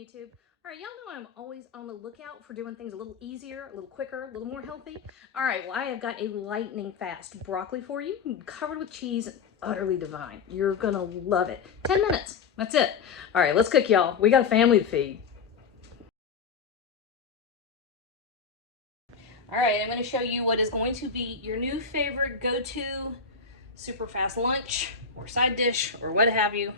YouTube. All right, y'all know I'm always on the lookout for doing things a little easier, a little quicker, a little more healthy. All right, well, I have got a lightning fast broccoli for you, covered with cheese, utterly divine. You're gonna love it. 10 minutes, that's it. All right, let's cook, y'all. We got a family to feed. All right, I'm gonna show you what is going to be your new favorite go-to super fast lunch or side dish or what have you.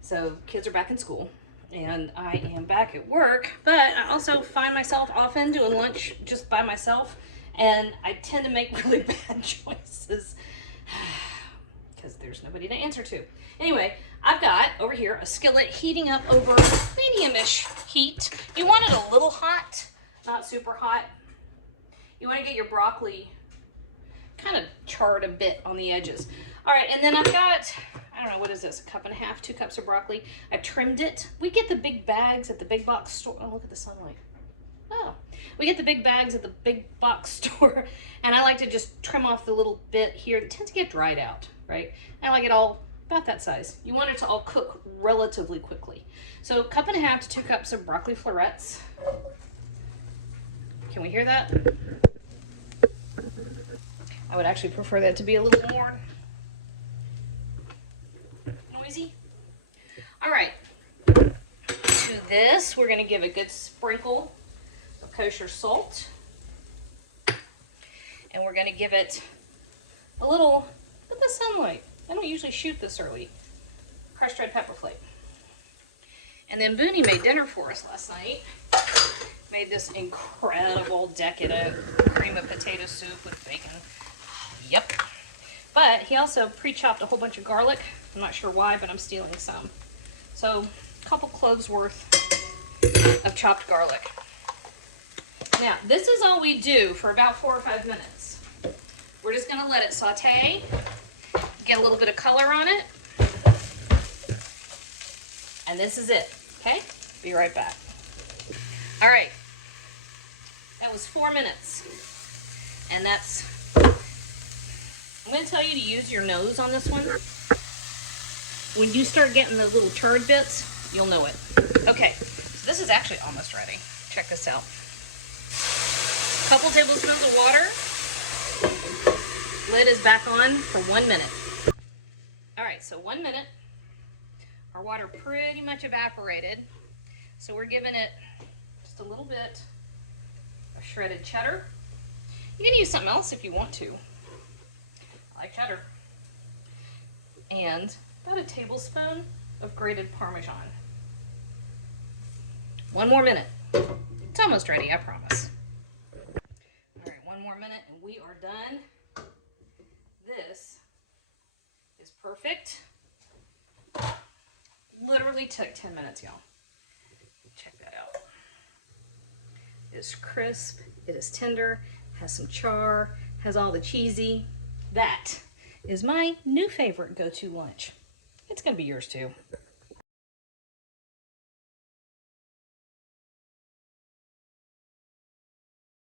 So kids are back in school and I am back at work, but I also find myself often doing lunch just by myself, and I tend to make really bad choices because there's nobody to answer to. Anyway, I've got over here a skillet heating up over medium-ish heat. You want it a little hot, not super hot. You want to get your broccoli kind of charred a bit on the edges. All right, and then I've got, I don't know, what is this, 1.5 cups, 2 cups of broccoli. I trimmed it. We get the big bags at the big box store. Oh, look at the sunlight. Oh, we get the big bags at the big box store, and I like to just trim off the little bit here that tends to get dried out, right? I like it all about that size. You want it to all cook relatively quickly. So 1.5 to 2 cups of broccoli florets. Can we hear that? I would actually prefer that to be a little more noisy. All right, to this, we're gonna give a good sprinkle of kosher salt. And we're gonna give it a little, look at the sunlight. I don't usually shoot this early. Crushed red pepper flake. And then Booney made dinner for us last night. Made this incredible, decadent cream of potato soup with bacon. Yep. But he also pre-chopped a whole bunch of garlic. I'm not sure why, but I'm stealing some. So a couple cloves worth of chopped garlic. Now, this is all we do for about 4 or 5 minutes. We're just gonna let it saute, get a little bit of color on it. And this is it, okay? Be right back. All right, that was 4 minutes. And that's, I'm gonna tell you to use your nose on this one. When you start getting the little turd bits, you'll know it. Okay, so this is actually almost ready. Check this out. Couple tablespoons of water. Lid is back on for 1 minute. All right, so 1 minute. Our water pretty much evaporated. So we're giving it just a little bit of shredded cheddar. You can use something else if you want to. I like cheddar. And about a tablespoon of grated Parmesan. 1 more minute. It's almost ready, I promise. All right, 1 more minute and we are done. This is perfect. Literally took 10 minutes, y'all. Check that out. It is crisp, it is tender, has some char, has all the cheesy. That is my new favorite go-to lunch. It's gonna be yours too.